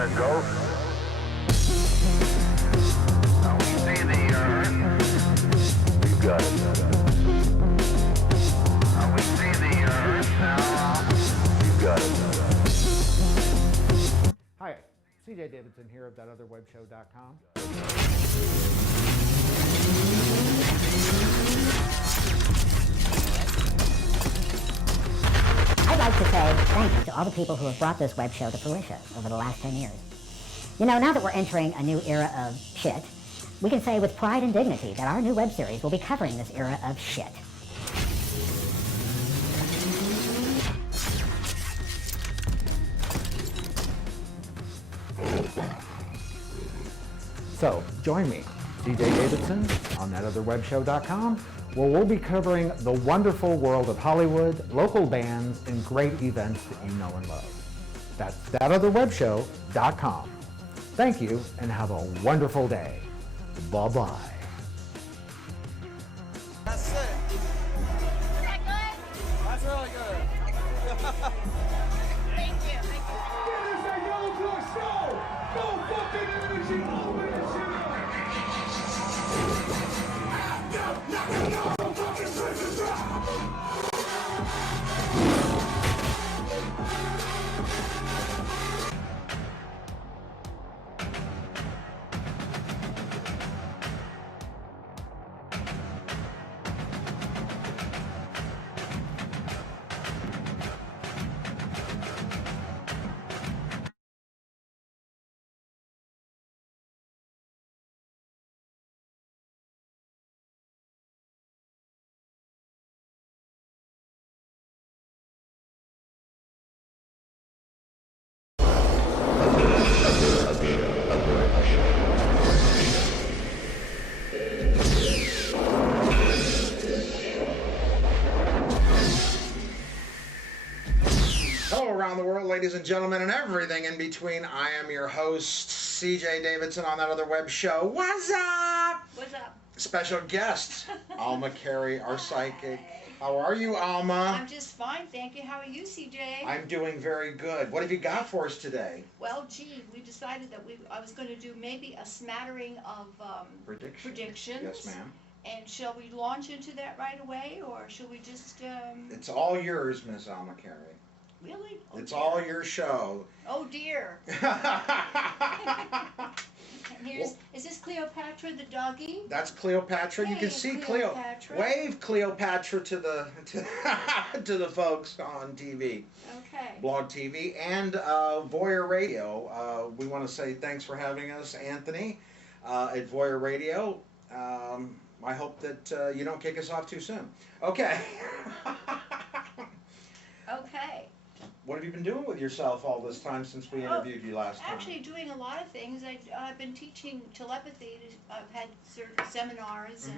gonna go. Now we see the Earth. You got it. Now we see the Earth. Now you got it. Hi, CJ Davidson here of ThatOtherWebShow.com. I'd like to say thank you to all the people who have brought this web show to fruition over the last 10 years. You know, now that we're entering a new era of shit, we can say with pride and dignity that our new web series will be covering this era of shit. So, join me, CJ Davidson, on ThatOtherWebShow.com, where we'll be covering the wonderful world of Hollywood, local bands, and great events that you know and love. That's ThatOtherWebShow.com. Thank you, and have a wonderful day. Bye-bye. That's it. Is that good? That's really good. Thank you. Thank you. It is a yellow claw show. No fucking energy. Open that shit up. No fucking switches drop. Hello around the world, ladies and gentlemen, and everything in between. I am your host, CJ Davidson, on That Other Web Show. What's up? What's up? Special guest, Alma Carey, our psychic. How are you, Alma? I'm just fine, thank you. How are you, CJ? I'm doing very good. What have you got for us today? Well, gee, we decided that I was going to do maybe a smattering of predictions. Yes, ma'am. And shall we launch into that right away, or shall we just? It's all yours, Miss Alma Carey. Really? Oh, It's dear. all your show. Oh dear. And is this Cleopatra the doggy? That's Cleopatra. You Hey, can see Cleopatra. Wave Cleopatra to the to the folks on TV, Okay. Blog TV, and Voyeur Radio. We want to say thanks for having us, Anthony, at Voyeur Radio. I hope that you don't kick us off too soon. Okay. Okay. What have you been doing with yourself all this time since we interviewed you last time? Actually, doing a lot of things. I've been teaching telepathy. I've had certain seminars,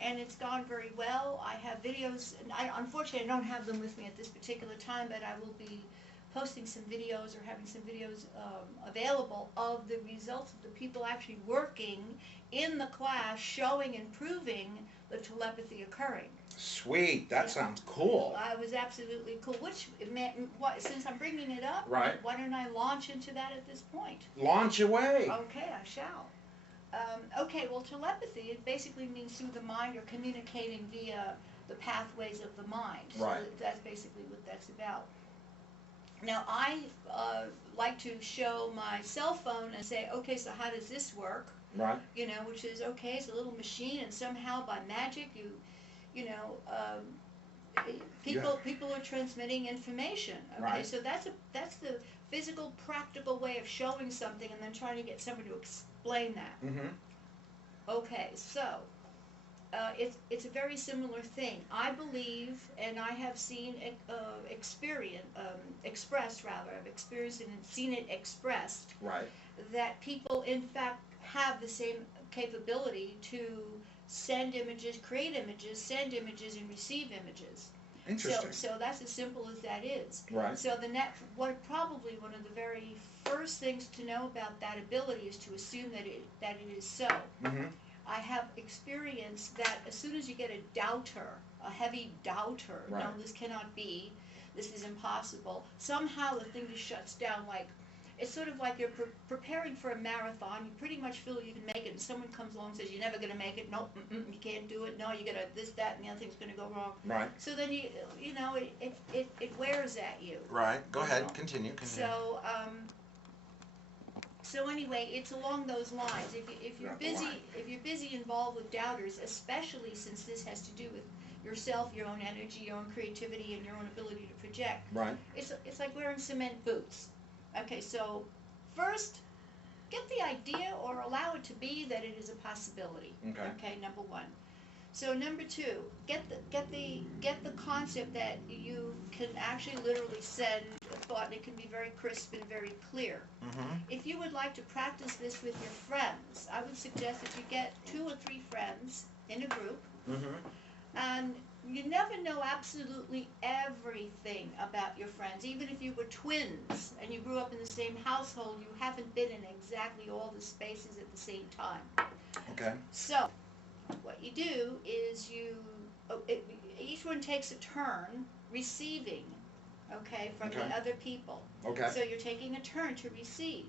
and it's gone very well. I have videos. And unfortunately, I don't have them with me at this particular time, but I will be posting some videos or having some videos available of the results of the people actually working in the class, showing and proving the telepathy occurring. Sweet. That sounds cool. I was absolutely cool. Since I'm bringing it up, Right. why don't I launch into that at this point? Launch away. Okay, I shall. Okay, well, telepathy, it basically means through the mind or communicating via the pathways of the mind. Right. So that's basically what that's about. Now, I like to show my cell phone and say, okay, so how does this work? Right. You know, which is, okay, it's a little machine, and somehow by magic people are transmitting information. Okay, Right. so that's the physical, practical way of showing something, and then trying to get somebody to explain that. Mm-hmm. Okay, so it's a very similar thing. I believe, and I have seen I've experienced and seen it expressed. Right. That people, in fact, have the same capability to send images, create images, send images, and receive images. Interesting. So that's as simple as that is. Right. So probably one of the very first things to know about that ability is to assume that it is so. Mm-hmm. I have experienced that as soon as you get a doubter, a heavy doubter, Right. no, this cannot be, this is impossible, somehow the thing just shuts down. Like, it's sort of like you're preparing for a marathon. You pretty much feel you can make it, and someone comes along and says you're never going to make it. Nope, you can't do it. No, you got to this, that, and the other thing's going to go wrong. Right. So then you know, it wears at you. Right. Go ahead. know? Continue. So anyway, it's along those lines. If you're busy involved with doubters, especially since this has to do with yourself, your own energy, your own creativity, and your own ability to project. Right. It's like wearing cement boots. Okay, so first, get the idea or allow it to be that it is a possibility. Okay. Number one. So number two, get the concept that you can actually literally send a thought, and it can be very crisp and very clear. Mm-hmm. If you would like to practice this with your friends, I would suggest that you get 2 or 3 friends in a group. Mm-hmm. And you never know absolutely everything about your friends. Even if you were twins and you grew up in the same household, you haven't been in exactly all the spaces at the same time. Okay. So, what you do is each one takes a turn receiving, from the other people. Okay. So you're taking a turn to receive.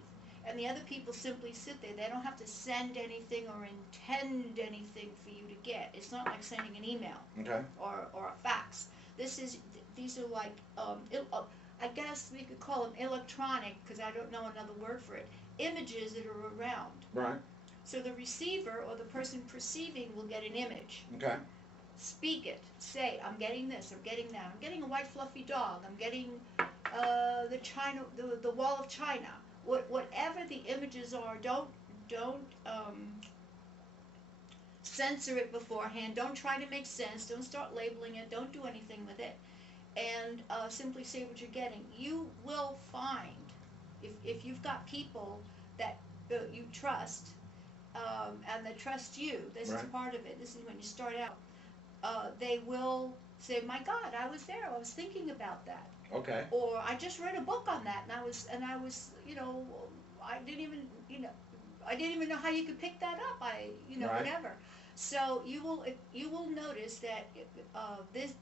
And the other people simply sit there. They don't have to send anything or intend anything for you to get. It's not like sending an email Okay. or a fax. These are like, I guess we could call them electronic, because I don't know another word for it, images that are around. Right. So the receiver or the person perceiving will get an image. Okay. Speak it. Say, I'm getting this, I'm getting that. I'm getting a white fluffy dog. I'm getting the wall of China. Whatever the images are, don't censor it beforehand. Don't try to make sense. Don't start labeling it. Don't do anything with it. And simply say what you're getting. You will find, if you've got people that you trust, and that trust you, this is Right. part of it. This is when you start out. They will say, "My God, I was there. I was thinking about that." Okay. Or I just read a book on that, and I was, I didn't even know how you could pick that up. Right. Whatever. So you will notice that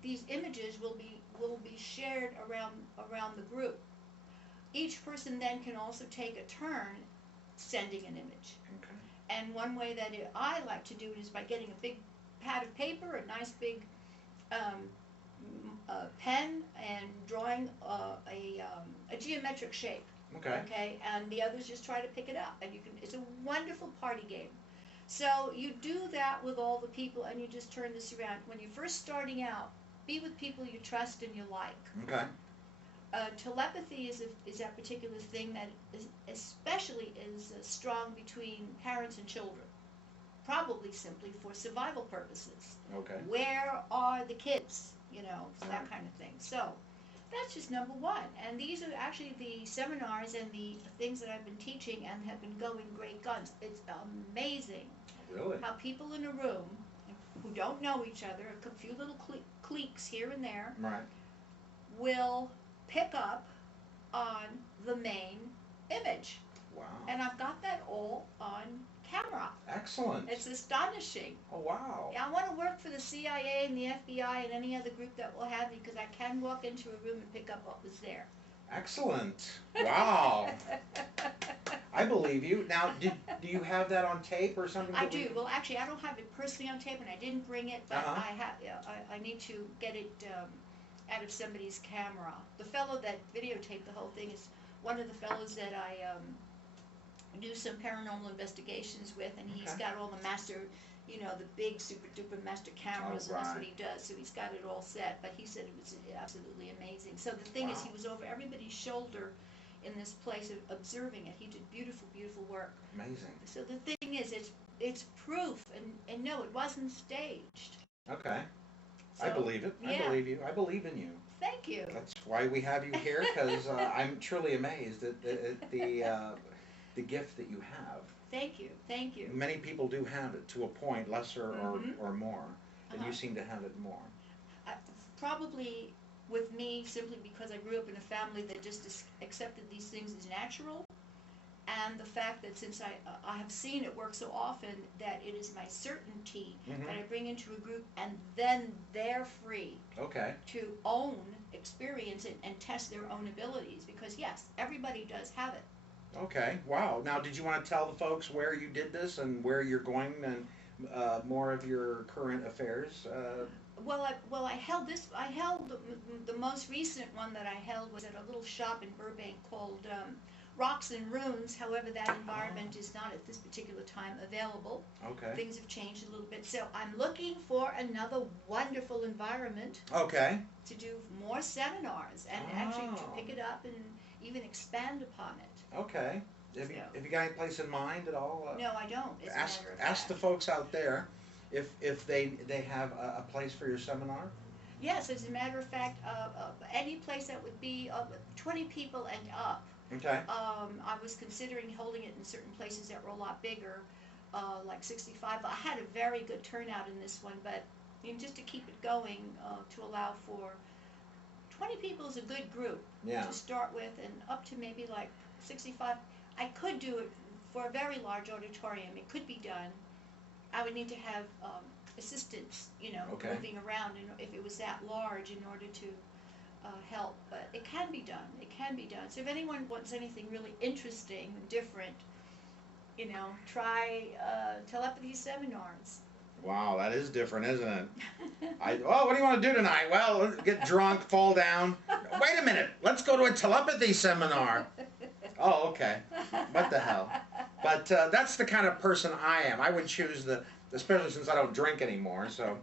these images will be shared around the group. Each person then can also take a turn sending an image. Okay. And one way that I like to do it is by getting a big pad of paper, a nice big pen, and drawing a geometric shape. Okay. And the others just try to pick it up, and it's a wonderful party game. So you do that with all the people, and you just turn this around. When you're first starting out, be with people you trust and you like. Okay. Telepathy is that particular thing that especially is strong between parents and children, probably simply for survival purposes. Okay. Where are the kids? That Right. kind of thing. So that's just number one. And these are actually the seminars and the things that I've been teaching and have been going great guns. It's amazing Really? how people in a room who don't know each other, a few little cliques here and there, Right. will pick up on the main image. Wow. And I've got that all on camera. Excellent. It's astonishing. Oh wow. Yeah, I want to work for the CIA and the FBI and any other group that will have me, because I can walk into a room and pick up what was there. Excellent. Wow. I believe you. Now, do you have that on tape or something? I do. Well, actually, I don't have it personally on tape, and I didn't bring it, but I need to get it out of somebody's camera. The fellow that videotaped the whole thing is one of the fellows that I do some paranormal investigations with, and he's Okay. got all the master, the big super duper master cameras, and that's what right. he does. So he's got it all set. But he said it was absolutely amazing. So the thing is, Wow. he was over everybody's shoulder in this place, observing it. He did beautiful, beautiful work. Amazing. So the thing is, it's proof, and no, it wasn't staged. Okay. I So, believe it. I yeah. believe you. I believe in you. Thank you. That's why we have you here, because I'm truly amazed at the gift that you have. Thank you. Thank you. Many people do have it to a point, lesser Mhm. or more, and Uh-huh. you seem to have it more. Probably with me, simply because I grew up in a family that just accepted these things as natural, and the fact that since I have seen it work so often, that it is my certainty Mhm. that I bring into a group, and then they're free Okay. to own, experience it, and test their own abilities. Because yes, everybody does have it. Okay. Wow. Now, did you want to tell the folks where you did this and where you're going and more of your current affairs? I held this. I held the most recent one that I held was at a little shop in Burbank called Rocks and Runes. However, that environment is not at this particular time available. Okay. Things have changed a little bit, so I'm looking for another wonderful environment. Okay. To do more seminars and actually to pick it up and even expand upon it. Okay. Have you got any place in mind at all? No, I don't. As a Ask matter of ask the fact. folks out there if they have a place for your seminar. Yes, as a matter of fact, any place that would be 20 people and up. Okay. I was considering holding it in certain places that were a lot bigger, like 65. I had a very good turnout in this one, but just to keep it going, to allow for 20 people is a good group to start with, and up to maybe like 65. I could do it for a very large auditorium. It could be done. I would need to have assistants, moving around, and if it was that large, in order to help. But it can be done. It can be done. So if anyone wants anything really interesting and different, try telepathy seminars. Wow, that is different, isn't it? What do you want to do tonight? Well, let's get drunk, fall down. Wait a minute, let's go to a telepathy seminar. Oh, okay. What the hell? But that's the kind of person I am. I would choose especially since I don't drink anymore. So,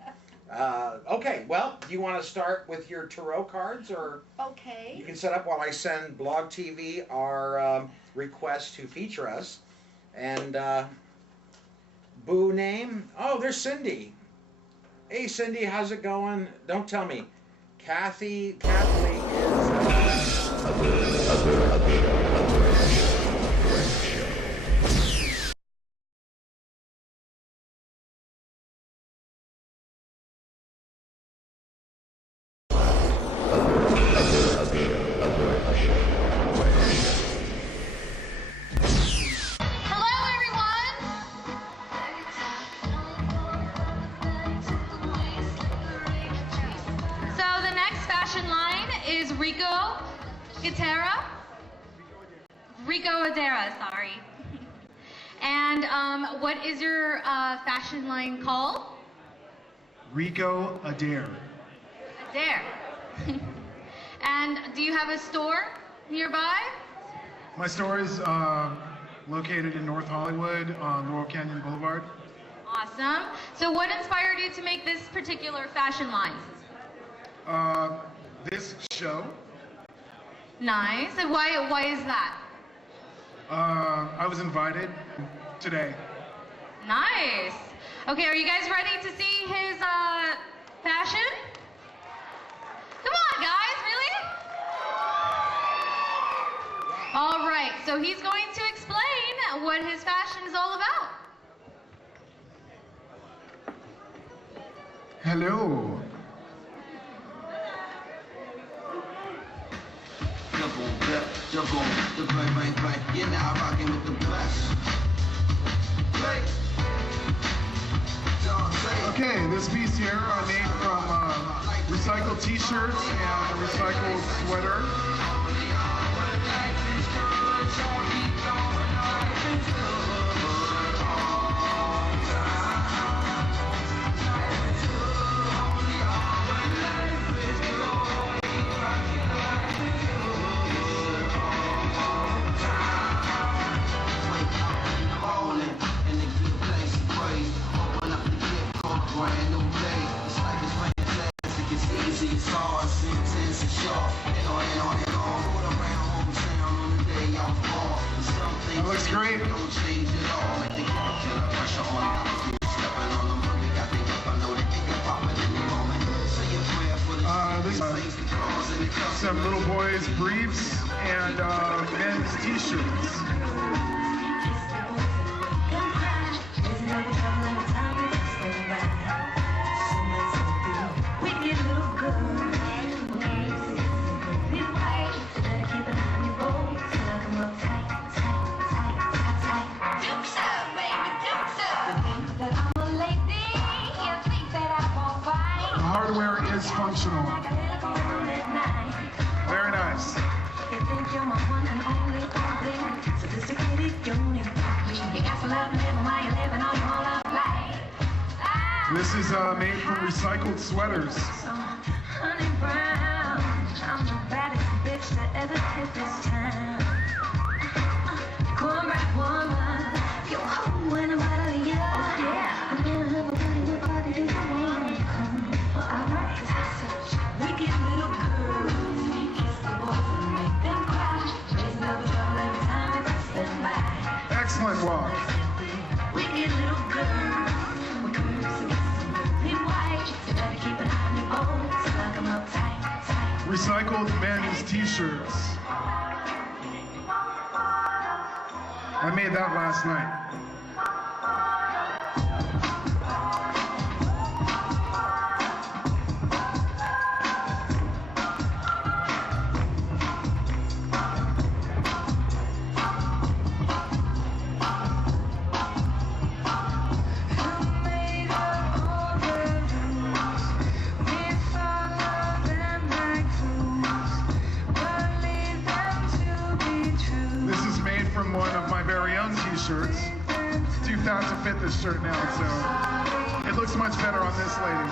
okay. Well, do you want to start with your tarot cards, or Okay. you can set up while I send Blog TV our request to feature us, and. Boo name? Oh, there's Cindy. Hey, Cindy, how's it going? Don't tell me. Kathleen is... Sorry. And what is your fashion line called? Rico Adair. Adair. And do you have a store nearby? My store is located in North Hollywood on Laurel Canyon Boulevard. Awesome. So what inspired you to make this particular fashion line? This show. Nice. And why is that? I was invited today. Nice. Okay, are you guys ready to see his fashion? Come on, guys, really? All right, so he's going to explain what his fashion is all about. Hello. Jump on the bang, you're now rocking with the best. Okay, this piece here I made from recycled t-shirts and a recycled sweater. That looks great. Some little boys' briefs and men's t-shirts. Hardware is functional. Very nice. This is made from recycled sweaters. Honey brown, I'm the baddest bitch that ever hit this town. Cornbread woman, you hoe when I'm out of you. Yeah, I'm gonna have a party, your party, do you wanna come? Well, alright, wicked little girls, kiss the boys and make them cry. Raising up a trouble every time they pass them by. Excellent walk. Wicked little girls, with curves against the moving white. So better keep an eye on your bones, lock them up tight, tight. Recycled men's t-shirts. I made that last night. This is made from one of my very own t-shirts. It's too fat to fit this shirt now, so it looks much better on this lady.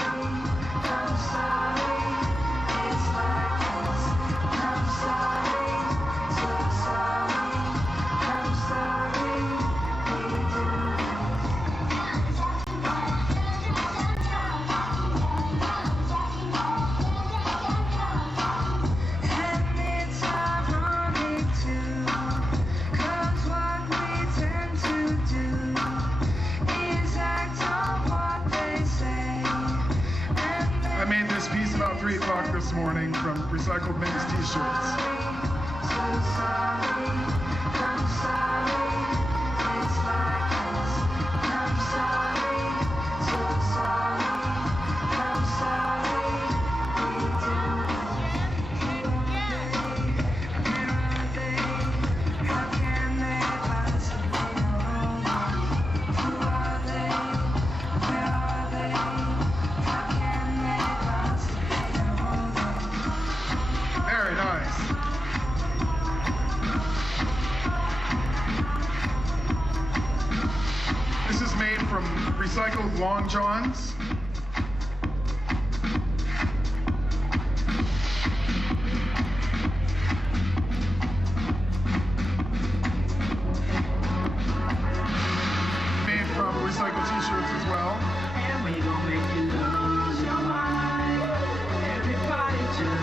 I made this piece about 3 o'clock this morning from recycled men's t-shirts. Very nice. This is made from recycled long johns. Made from recycled t-shirts as well.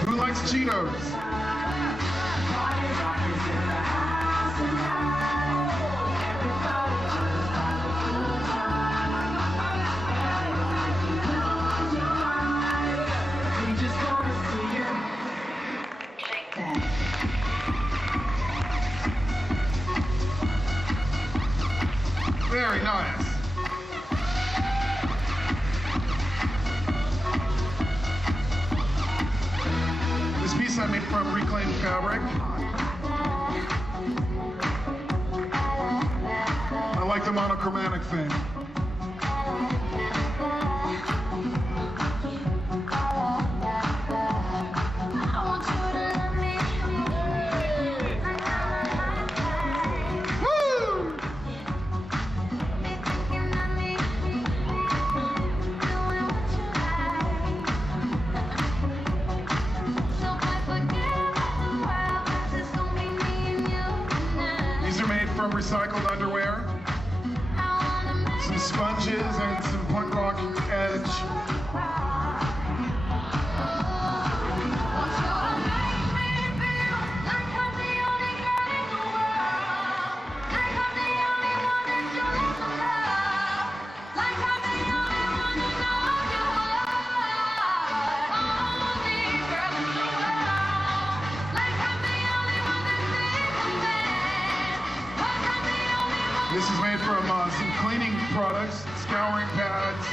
Who likes Cheetos? Very nice. This piece I made from reclaimed fabric. I like the monochromatic thing. Woo! These are made from recycled underwear, some sponges, and some punk rock edge. This is made from some cleaning products, scouring pads.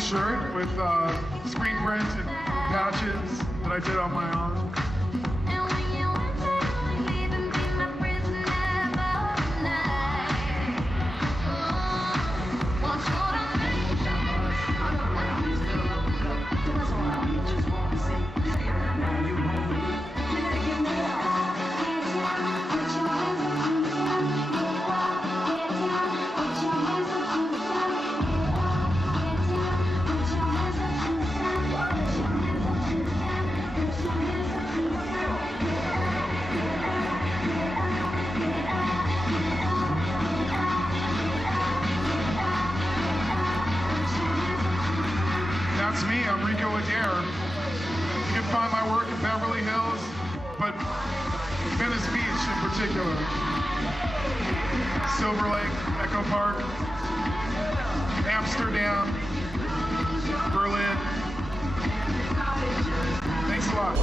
shirt with screen print and patches that I did on my own. That's me, I'm Rico Adair. You can find my work in Beverly Hills, but Venice Beach in particular. Silver Lake, Echo Park, Amsterdam, Berlin. Thanks a lot.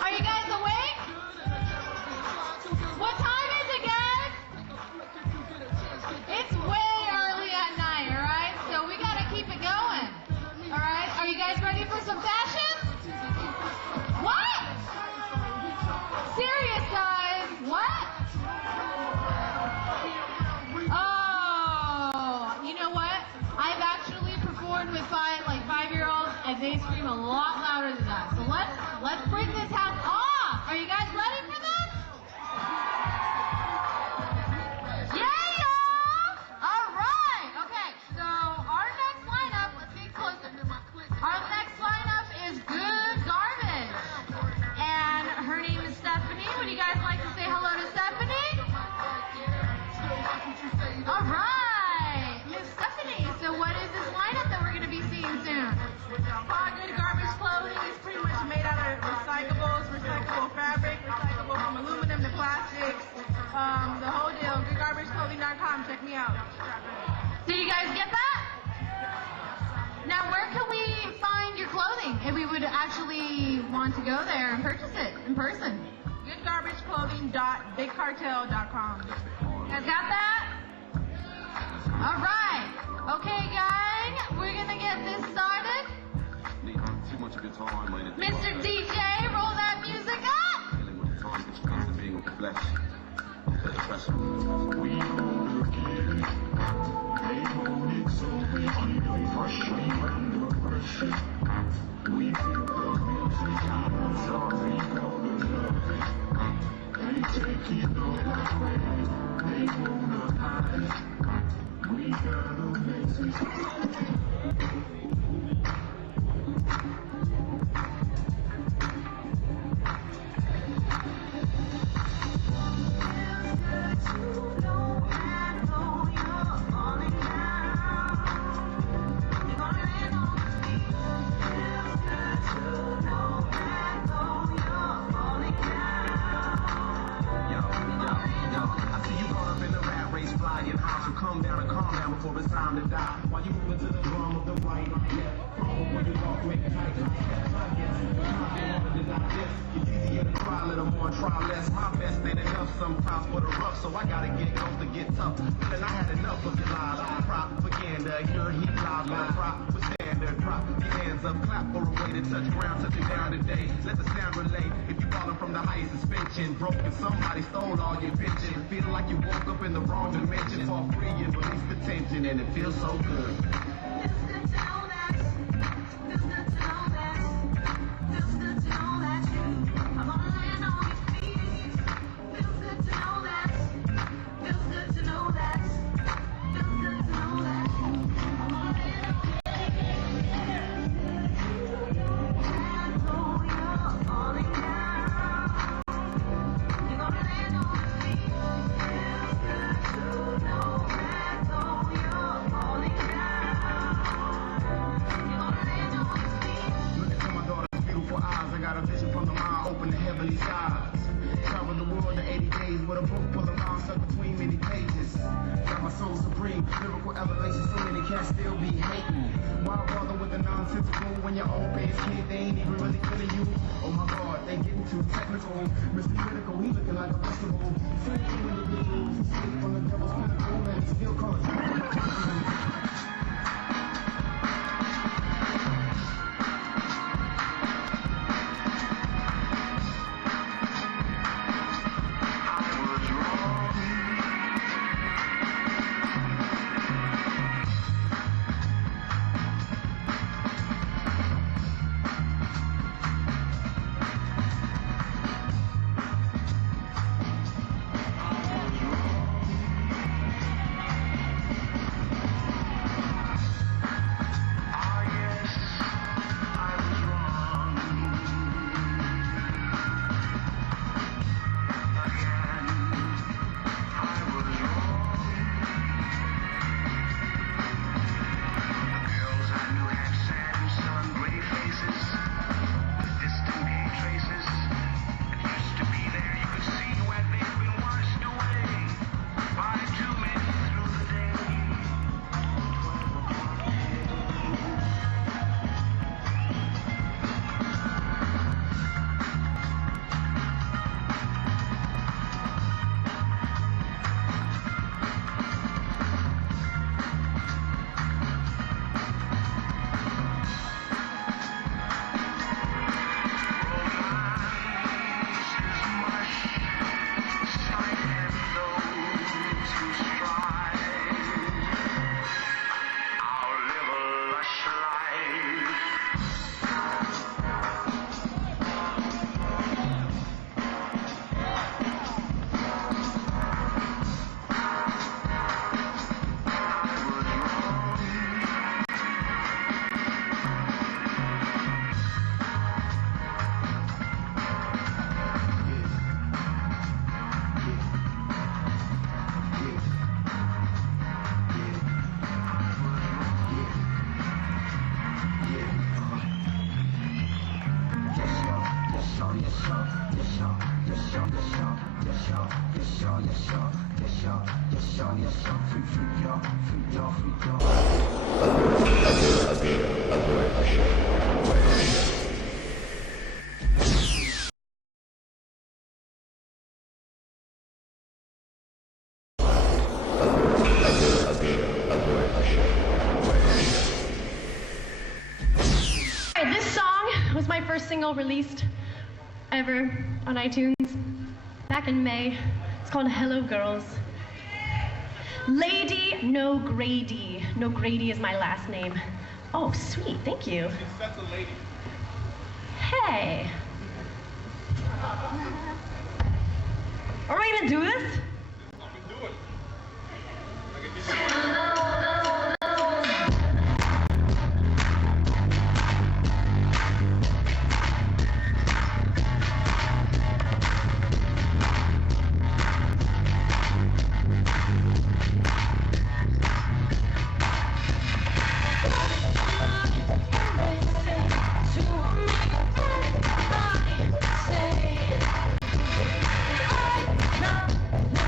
Are you guys awake? What time is it, guys? It's way early at night, alright? So we gotta keep it going. Alright? Are you guys ready for some fashion? What? Serious, guys? What? Oh, you know what? I've actually performed with five-year-olds, and they scream a lot louder than that. So let's break this house off. Are you guys ready for this? Yeah! All right. Okay. So our next lineup, let's get closer. Our next lineup is Good Garbage, and her name is Stephanie. Would you guys like to say hello to Stephanie? All right, Miss Stephanie. So what is this lineup that we're going to be seeing soon? Good Garbage clothing is pretty much made out of recyclables, recyclable fabric, recyclable from aluminum to plastics, the whole deal. GoodGarbageClothing.com. Check me out. Did you guys get that? Now, where can we find your clothing if we would actually want to go there and purchase it in person? GoodGarbageClothing.BigCartel.com. You guys got that? All right. Okay, gang, we're going to get this started. Mr. DJ, roll that music up. Somebody stole all your bitches. Feel like you woke up in the wrong dimension. Fall free and release the tension, and it feels so good. free. Lyrical elevation, so many cats still be hating. Why bother with the nonsensical when your own base kid, they ain't even really feeling you? Oh my god, they getting too technical. Mr. Critical, he looking like a vegetable. Same individuals who sleep on the devil's pinnacle and still call it. This song was my first single released ever on iTunes back in May. It's called Hello Girls. Lady No Grady. No Grady is my last name. Oh, sweet, thank you. That's a lady. Hey. Are we gonna do this? Do it. Say, I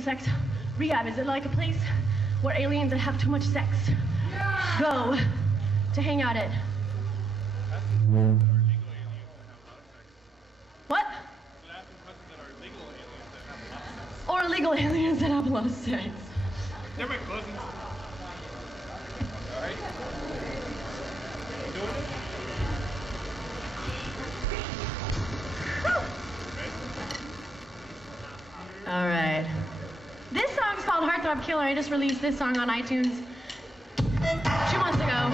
sex rehab? Is it like a place where aliens that have too much sex go to hang out at? What? Or illegal aliens that have a lot of sex. They're my cousins. All right. You doing it? All right. This song's called Heartthrob Killer. I just released this song on iTunes 2 months ago.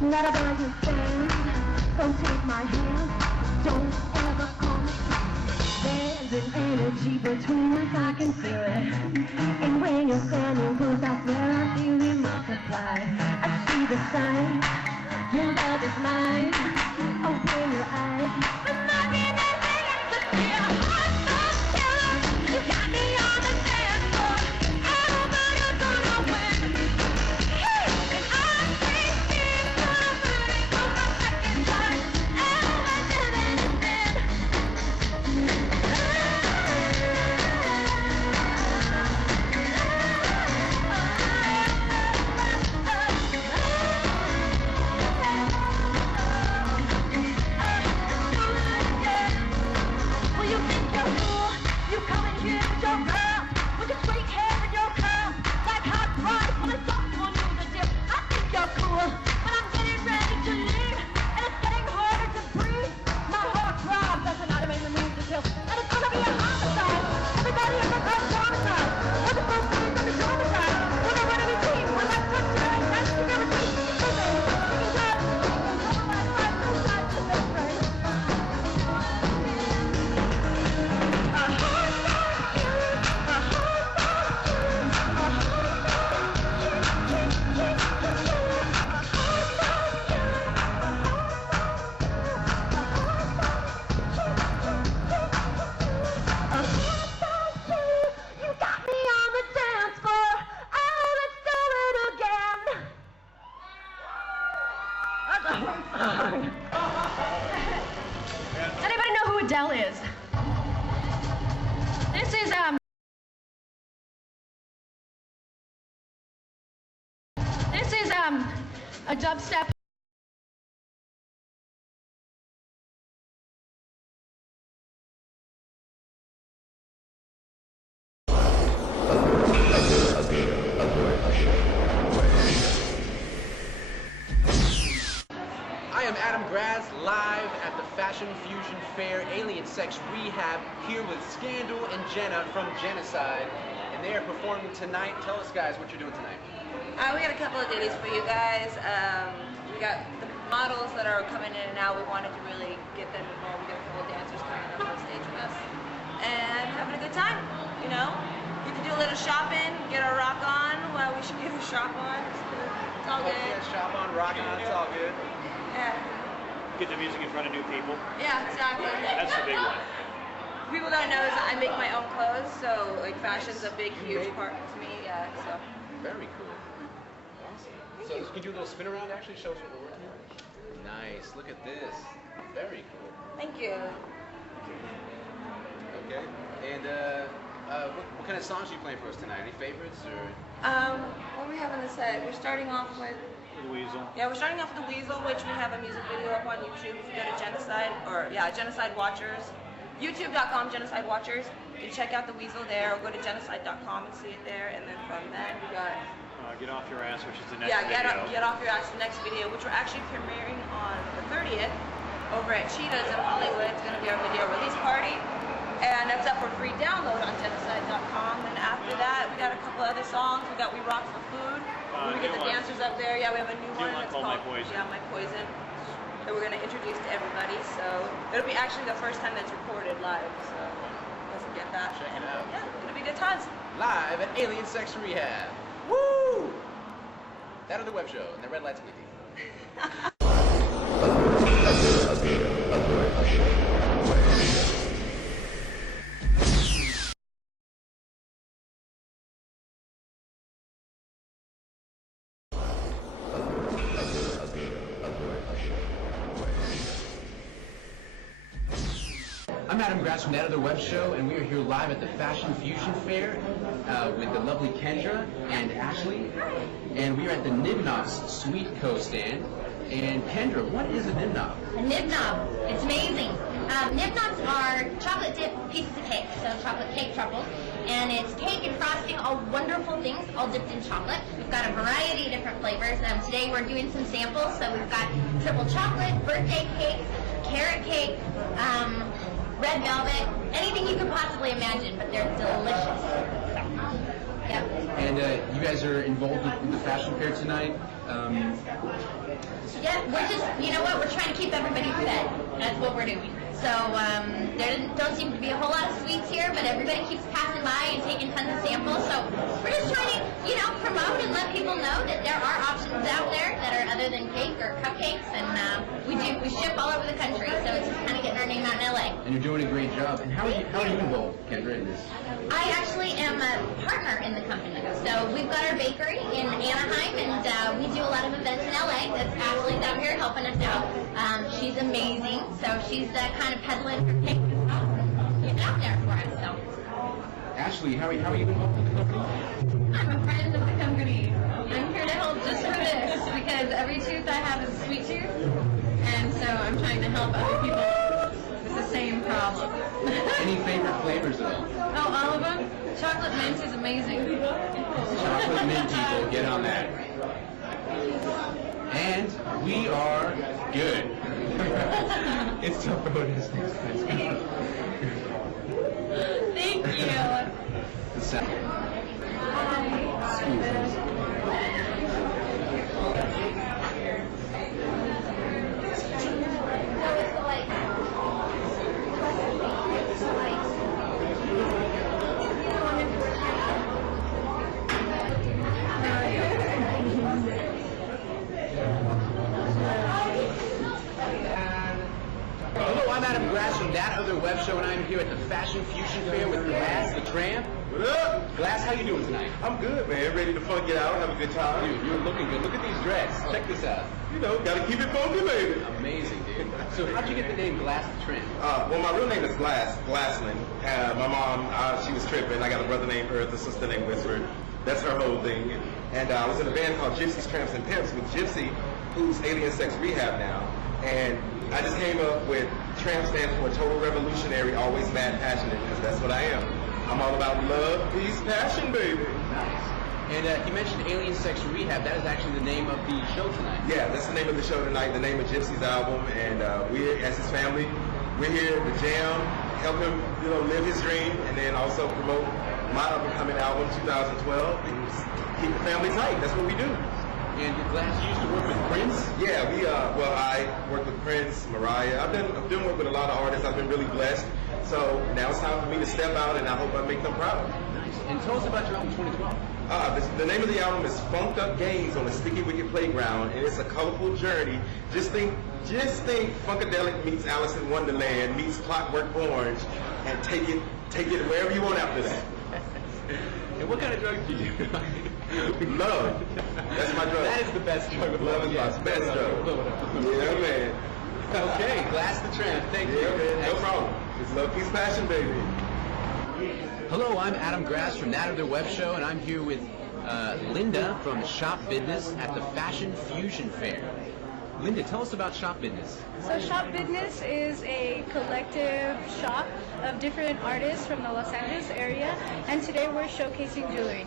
Not about your stand, don't take my hand, don't ever call me. There's an energy between us, I can feel it. And when you're standing close, I swear I feel it multiply. I see the sign, your love is mine. Open your eyes, I'm knocking at the end of the year. Heartthrob killer, you got me on the dance floor. I know that you're gonna win. And I'm thinking I'm burning for my second time. And I'm living in sin. Well, you think you're cool? You come in here with your girl, with your straight hair and your curl, like hot fries when it's soft on you the dip. I think you're cool, but I'm getting ready to leave, and it's getting harder to breathe. My heart throbs as an item in the news to kill, and it's gonna be a homicide. Everybody in the club's homicide. We're the first things on the homicide. We're not running a team. We're like touchdown and that's the guarantee. You got me on the dance floor. Oh, let's do it again. That's a hard song. Does anybody know who Adele is? This is a dubstep. I am Adam Graz, live at the Fashion Fusion Fair Alien Sex Rehab, here with Scandal and Jenna from Genocide, and they are performing tonight. Tell us, guys, what you're doing tonight. We got a couple of ditties for you guys. We got the models that are coming in and out. We wanted to really get them involved. We got a couple of dancers coming up on stage with us and having a good time, you know? You can do a little shopping, get our rock on. Well, we should get a shop on. all good. Yeah, shop on, rocking on, it's all good. Yeah. Get the music in front of new people. Yeah, exactly. That's the big one. People don't know is I make my own clothes, so like fashion's a big, huge part to me. Yeah, so. Very cool. Awesome. So can you do a little spin around actually? Show us what we're working with. Nice. Look at this. Very cool. Thank you. Okay. And what kind of songs are you playing for us tonight? Any favorites or? What do we have on the set? We're starting off with. The Weasel. Yeah, we're starting off with The Weasel, which we have a music video up on YouTube. If you go to Genocide, Genocide Watchers. YouTube.com, Genocide Watchers. You can check out The Weasel there, or go to genocide.com and see it there. And then from then we got Get Off Your Ass, which is the next video. Get Off Your Ass, the next video, which we're actually premiering on the 30th over at Cheetahs in Hollywood. It's going to be our video release party. And that's up for free download on genocide.com. And after that, we got a couple other songs. We got We Rock for Food. We get the dancers up there. Yeah, we have a new one. It's called My Poison. Yeah, My Poison. That we're going to introduce to everybody. So it'll be actually the first time that's recorded live. So let's get that. Check it out. Yeah, it's going to be good times. Live at Alien Sex Rehab. Woo! That or the web show, and the red light's blinking. I'm Adam Grass from That Other Web Show, and we are here live at the Fashion Fusion Fair with the lovely Kendra and Ashley. And we are at the Nib Knobs Sweet Co. stand. And Kendra, what is a Nib Knob? A Nib Knob, it's amazing. Nib Knobs are chocolate dip pieces of cake, so chocolate cake truffles. And it's cake and frosting, all wonderful things, all dipped in chocolate. We've got a variety of different flavors. Today we're doing some samples, so we've got triple chocolate, birthday cake, carrot cake, red velvet, anything you could possibly imagine, but they're delicious. So, yep. And you guys are involved in the fashion fair tonight. Yeah, we're just, you know what, we're trying to keep everybody fed. That's what we're doing. So there don't seem to be a whole lot of sweets here, but everybody keeps passing by and taking tons of samples. So we're just trying to, promote and let people know that there are options out there that are other than cake or cupcakes. And we ship all over the country, so it's just kind of getting our name out in LA. And you're doing a great job. And how are you involved, Kendra, in this? I actually am a partner in the company. So we've got our bakery in Anaheim, and we do a lot of events in LA. That's Ashley's out here helping us out. She's amazing, so she's kind of peddling her cake and getting out there for us. So. Ashley, how are you involved in the company? I'm a friend of the company. I'm here to help just for this, because every tooth I have is a sweet tooth, and so I'm trying to help other people with the same problem. Any favorite flavors at all? Oh, all of them? Chocolate mint is amazing. Chocolate mint, people, get on that. And we are good. It's tough for this. Thank you. The sound. Hello, I'm Adam Grass from That Other Web Show, and I'm here at the Fashion Fusion Fair with Glass the Tramp. What up? Glass, how you doing tonight? I'm good, man. Ready to funk it out, have a good time. Dude, you're looking good. Look at these dreads. Check this out. Gotta keep it funky, baby. Amazing, dude. So how'd you get the name Glass the Tramp? Well, my real name is Glassland. My mom, she was tripping. I got a brother named Earth, a sister named Whisper. That's her whole thing. And I was in a band called Gypsies, Tramps, and Pimps with Gypsy, who's Alien Sex Rehab now. And I just came up with Tramp stands for total revolutionary, always mad passionate, because that's what I am. I'm all about love, peace, passion, baby. Nice. And you mentioned Alien Sex Rehab. That is actually the name of the show tonight. Yeah, that's the name of the show tonight, the name of Gypsy's album. And we, as his family, we're here to jam, help him, live his dream, and then also promote my up-and-coming album, 2012, and keep the family tight. That's what we do. And Glass used to work with Prince? Yeah, I work with Prince, Mariah. I've been working with a lot of artists. I've been really blessed. So now it's time for me to step out, and I hope I make them proud. Nice. And tell us about your album 2012. The name of the album is Funked Up Games on a Sticky Wicked Playground, and it's a colorful journey. Just think Funkadelic meets Alice in Wonderland meets Clockwork Orange, and take it wherever you want after that. And what kind of drugs do you Love. That's my drug. That is the best drug. Love is my best drug. Yeah, man. Okay, Glass the Tramp. Thank you. Man. No problem. It's love, peace, passion, baby. Hello, I'm Adam Grass from That Other Web Show, and I'm here with Linda from Shop Business at the Fashion Fusion Fair. Linda, tell us about Shop Business. So Shop Business is a collective shop of different artists from the Los Angeles area, and today we're showcasing jewelry.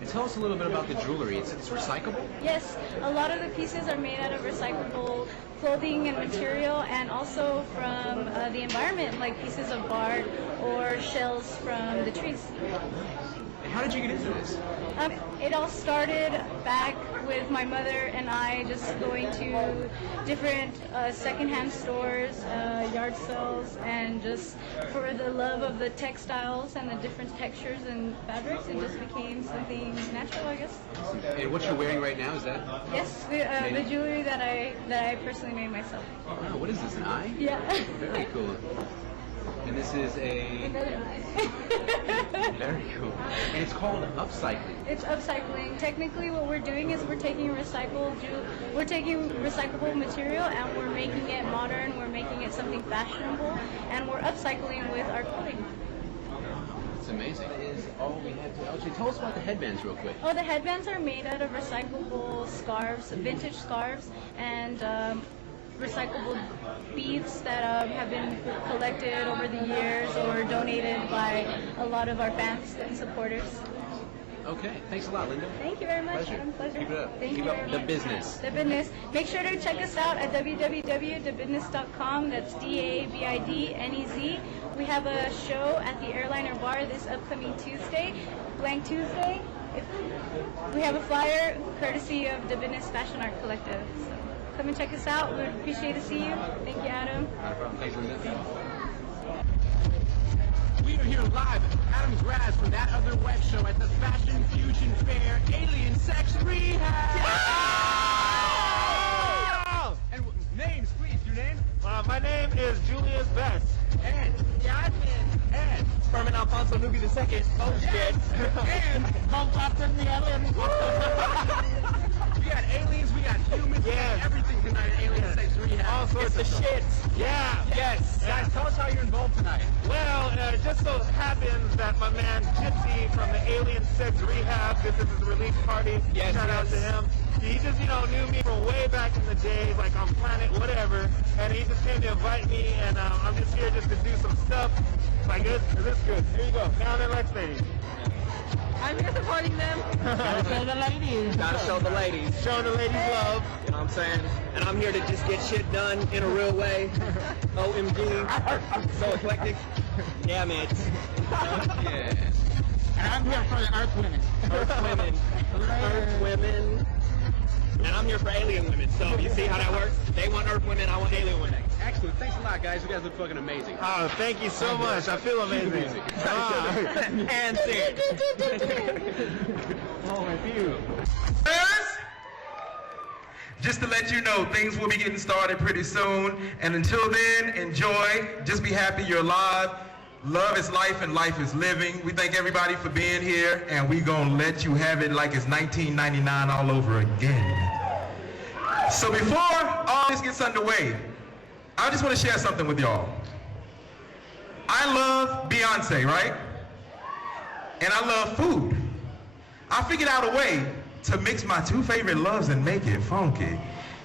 And tell us a little bit about the jewelry. It's recyclable? Yes, a lot of the pieces are made out of recyclable clothing and material, and also from the environment, like pieces of bark or shells from the trees. And how did you get into this? It all started back with my mother and I just going to different secondhand stores, yard sales, and just for the love of the textiles and the different textures and fabrics, it just became something natural, I guess. And what you're wearing right now, is that? Yes, the jewelry that I personally made myself. Oh, wow. What is this, an eye? Yeah. Very cool. And this is another eye. Very cool. And it's called upcycling. It's upcycling. Technically, what we're doing is we're taking recyclable material and we're making it modern. We're making it something fashionable, and we're upcycling with our clothing. It's amazing. That is all we have to. Actually, tell us about the headbands real quick. Oh, the headbands are made out of recyclable scarves, vintage scarves, and recyclable beads that have been collected over the years or donated by a lot of our fans and supporters. Okay, thanks a lot, Linda. Thank you very much. Pleasure. Pleasure. Keep it up. Thank Keep you up very the much. business. The business. Make sure to check us out at www.thebusiness.com. That's DABIDNEZ. We have a show at the Airliner Bar this upcoming Tuesday, Blank Tuesday. We have a flyer courtesy of the Business Fashion Art Collective. So come and check us out. We would appreciate to see you. Thank you, Adam. Not a problem. Thanks, Linda. We are here live at Adam Grass from That Other Web Show at the Fashion Fusion Fair Alien Sex Rehab. Yeah! And names, please. Your name? My name is Julius Best. And Yasmin. And Herman Alfonso Nubi II. Oh shit. And Captain the Alien. We got aliens, we got humans, we got everything tonight at Alien Sex Rehab. All sorts of shit. Yeah. Yes. Guys, tell us how you're involved tonight. Well, it just so happens that my man Gypsy from the Alien Sex Rehab, this is his release party. Yes, Shout out to him. He just, knew me from way back in the days, like on Planet whatever, and he just came to invite me, and I'm just here just to do some stuff. Like this, is this good? Here you go. Down there, let's stay. I'm here supporting them. Gotta show the ladies. Gotta show the ladies. Show the ladies love. You know what I'm saying? And I'm here to just get shit done in a real way. OMG. So eclectic. Yeah, man. Yeah. And I'm here for the Earth Women. Earth women. Earth women. And I'm here for alien women. So you see how that works? They want Earth women, I want alien women. Excellent. Thanks a lot, guys. You guys look fucking amazing. Oh, thank you so much. I feel amazing. And sing. Oh, my view. Just to let you know, things will be getting started pretty soon. And until then, enjoy. Just be happy you're alive. Love is life and life is living. We thank everybody for being here, and we gonna let you have it like it's 1999 all over again. So before all this gets underway, I just want to share something with y'all. I love Beyonce, right? And I love food. I figured out a way to mix my two favorite loves and make it funky.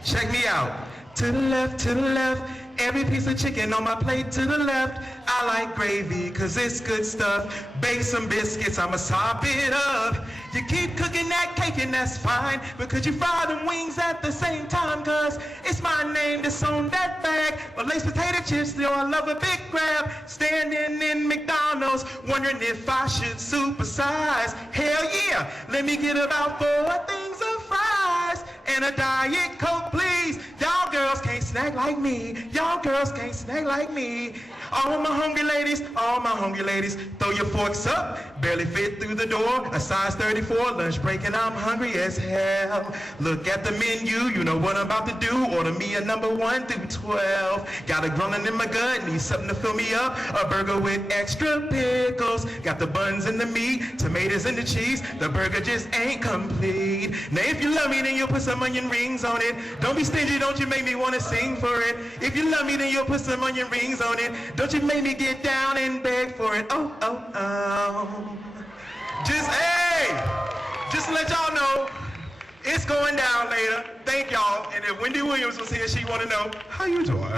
Check me out. To the left, every piece of chicken on my plate to the left. I like gravy, cause it's good stuff. Bake some biscuits, I'ma sop it up. You keep cooking that cake and that's fine, but could you fry them wings at the same time? Cause it's my name that's on that bag. But Lay's potato chips, still I love a big grab. Standing in McDonald's, wondering if I should supersize. Hell yeah, let me get about 4 things of fries. and a Diet Coke, please. Y'all girls can't snack like me. Y'all girls can't snack like me. All my hungry ladies, throw your forks up. Barely fit through the door, a size 34, lunch break and I'm hungry as hell. Look at the menu, you know what I'm about to do. Order me a number 1 through 12. Got a groaning in my gut, need something to fill me up. A burger with extra pickles. Got the buns and the meat, tomatoes and the cheese. The burger just ain't complete. Now if you love me, then you'll put some onion rings on it. Don't be stingy, don't you make me want to sing for it. If you love me, then you'll put some onion rings on it. Don't you make me get down and beg for it. Oh, oh, oh. Just to let y'all know, it's going down later. Thank y'all. And if Wendy Williams was here, she'd want to know, how you doing? All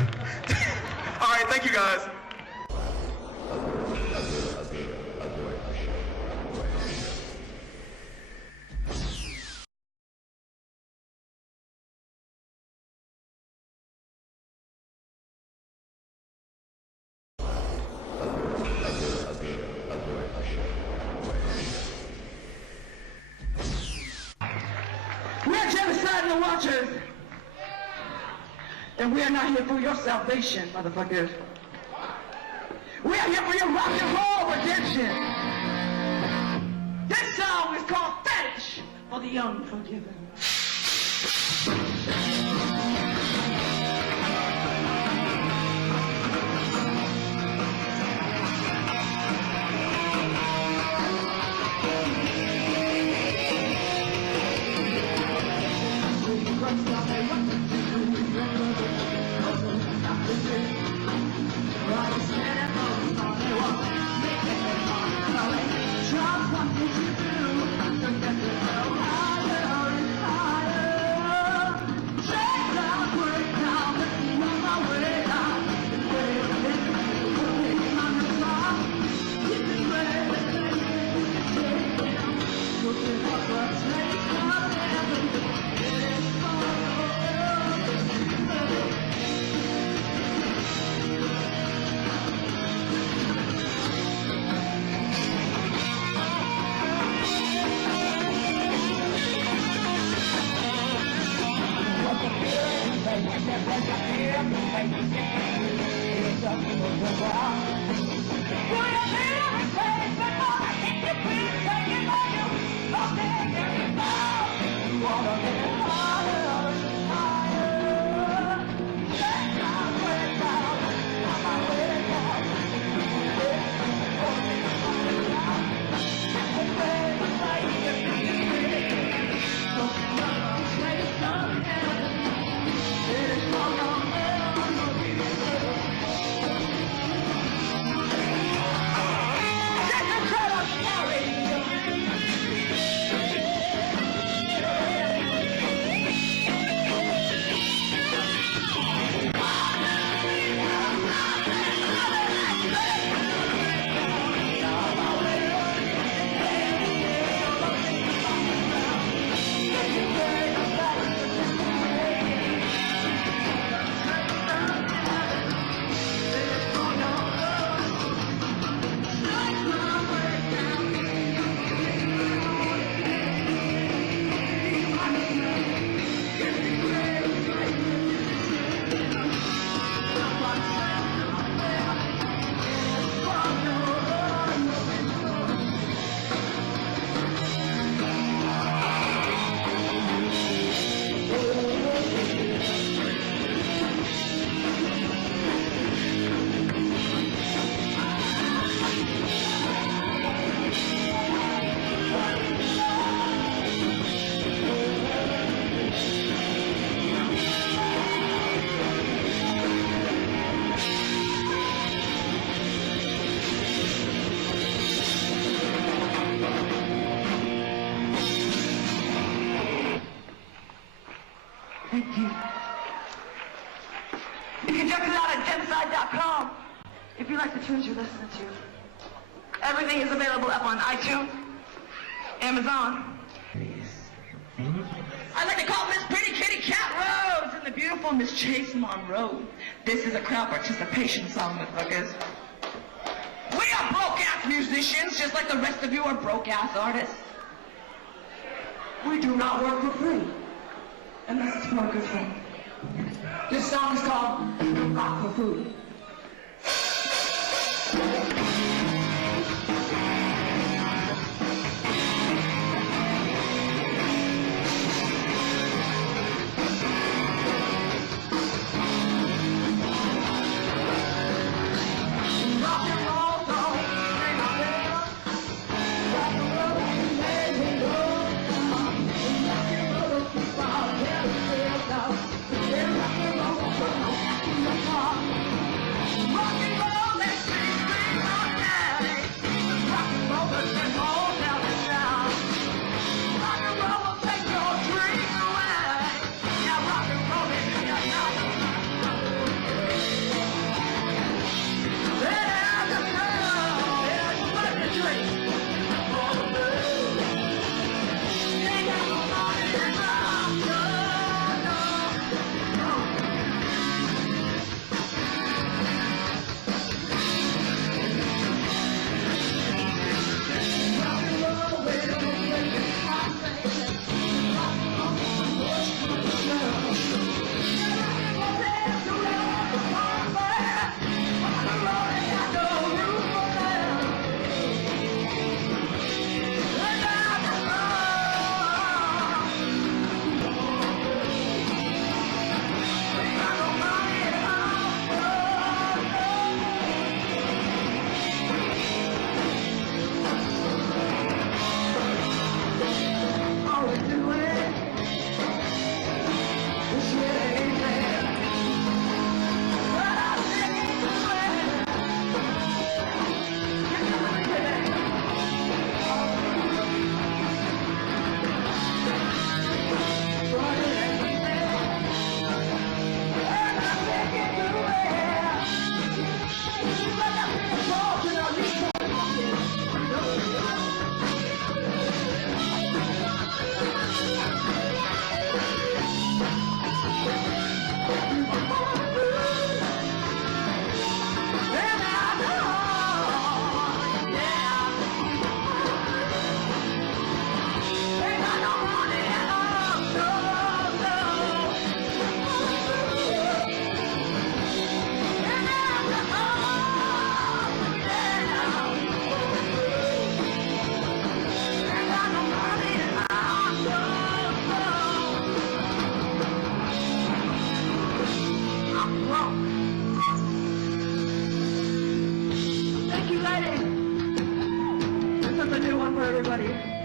right, thank you guys. We're genocidal watchers. And we are not here for your salvation, motherfuckers. We are here for your rock and roll redemption. This song is called Fetish for the Unforgiven. Thank you. You can check us out at genocide.com if you like the tunes you're listening to. Everything is available up on iTunes, Amazon. I'd like to call Miss Pretty Kitty Cat Rose and the beautiful Miss Chase Monroe. This is a crowd participation song, motherfuckers. We are broke-ass musicians, just like the rest of you are broke-ass artists. We do not work for free. And this is for my good friend. This song is called Rock for Food. Thank you, ladies. This is a new one for everybody.